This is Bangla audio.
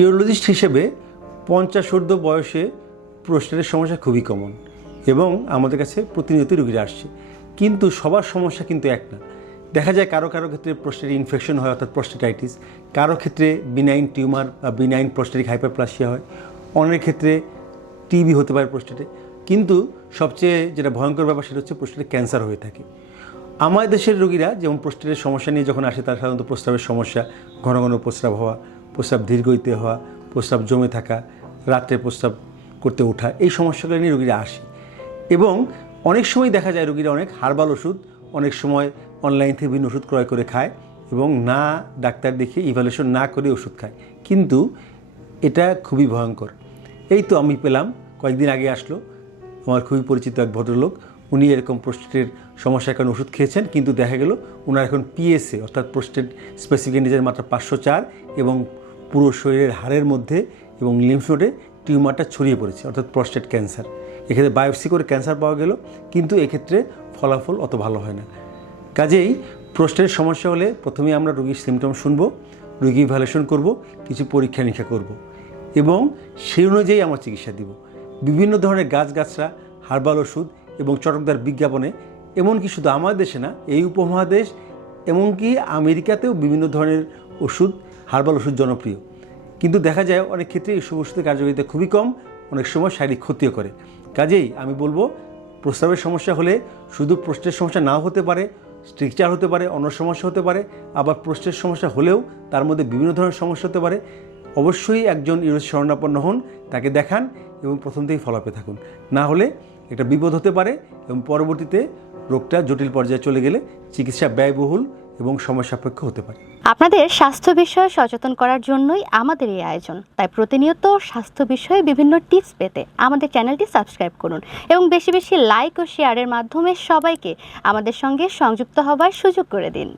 ইউরোলজিস্ট হিসেবে 50 ঊর্ধ্ব বয়সে প্রোস্টেটের সমস্যা খুবই কমন এবং আমাদের কাছে প্রতিনিয়ত রোগীরা আসছে, কিন্তু সবার সমস্যা কিন্তু এক না। দেখা যায় কারো কারো ক্ষেত্রে প্রোস্টেট ইনফেকশন হয়, অর্থাৎ প্রোস্টেটাইটিস, কারো ক্ষেত্রে বিনাইন টিউমার বা বিনাইন প্রোস্টেটিক হাইপারপ্লাসিয়া হয়, অনেকের ক্ষেত্রে টিবি হতে পারে প্রোস্টেটে, কিন্তু সবচেয়ে যেটা ভয়ঙ্কর ব্যাপার সেটা হচ্ছে প্রোস্টেটে ক্যান্সার হয়ে থাকে। আমাদের দেশের রোগীরা যেমন প্রোস্টেটের সমস্যা নিয়ে যখন আসে, তারা সাধারণত প্রস্রাবের সমস্যা, ঘন ঘন প্রস্রাব হওয়া, প্রস্রাব দীর্ঘইতে হওয়া, প্রস্রাব জমে থাকা, রাত্রে প্রস্রাব করতে ওঠা, এই সমস্যাগুলো নিয়ে রোগীরা আসে। এবং অনেক সময় দেখা যায় রোগীরা অনেক হার্বাল ওষুধ, অনেক সময় অনলাইন থেকে বিভিন্ন ওষুধ ক্রয় করে খায় এবং না ডাক্তার দেখে ইভ্যালুয়েশন না করে ওষুধ খায়, কিন্তু এটা খুবই ভয়ঙ্কর। এই তো আমি পেলাম, কয়েকদিন আগে আসলো আমার খুবই পরিচিত এক ভদ্রলোক, উনি এরকম প্রোস্টেটের সমস্যার কারণে ওষুধ খেয়েছেন, কিন্তু দেখা গেল ওনার এখন পিএসএ অর্থাৎ প্রোস্টেট স্পেসিফিক অ্যান্টিজেনের মাত্রা 504 এবং পুরো শরীরের হাড়ের মধ্যে এবং লিম্ফ নোডে টিউমারটা ছড়িয়ে পড়েছে, অর্থাৎ প্রোস্টেট ক্যান্সার। এক্ষেত্রে বায়োপসি করে ক্যান্সার পাওয়া গেল, কিন্তু এক্ষেত্রে ফলাফল অত ভালো হয় না। কাজেই প্রোস্টেটের সমস্যা হলে প্রথমে আমরা রোগীর সিমটম শুনব, রোগী ইভ্যালুয়েশন করব, কিছু পরীক্ষা নিরীক্ষা করব এবং সেই অনুযায়ী আমরা চিকিৎসা দিব। বিভিন্ন ধরনের গাছগাছরা, হার্বাল ওষুধ এবং চটকদার বিজ্ঞাপনে, এমনকি শুধু আমাদের দেশে না, এই উপমহাদেশ এমনকি আমেরিকাতেও বিভিন্ন ধরনের ওষুধ, হার্বাল ওষুধ জনপ্রিয়, কিন্তু দেখা যায় অনেক ক্ষেত্রে এই সব ওষুধের কার্যকারিতা খুবই কম, অনেক সময় শারীরিক ক্ষতিও করে। কাজেই আমি বলবো, প্রস্রাবের সমস্যা হলে শুধু প্রোস্টেটের সমস্যা নাও হতে পারে, স্ট্রিকচার হতে পারে, অন্য সমস্যা হতে পারে, আবার প্রোস্টেটের সমস্যা হলেও তার মধ্যে বিভিন্ন ধরনের সমস্যা হতে পারে। অবশ্যই একজন ইউরোলজিস্ট শরণাপন্ন হন, তাকে দেখান এবং প্রথম থেকেই ফলো আপে থাকুন, না হলে একটা বিপদ হতে পারে এবং পরবর্তীতে রোগটা জটিল পর্যায়ে চলে গেলে চিকিৎসা ব্যয়বহুল এবং সময় সাপেক্ষ হতে পারে। আপনাদের স্বাস্থ্য বিষয়ে সচেতন করার জন্যই আমাদের এই আয়োজন। তাই প্রতিনিয়ত স্বাস্থ্য বিষয়ে বিভিন্ন টিপস পেতে আমাদের চ্যানেলটি সাবস্ক্রাইব করুন এবং বেশি বেশি লাইক ও শেয়ারের মাধ্যমে সবাইকে আমাদের সঙ্গে সংযুক্ত হবার সুযোগ করে দিন।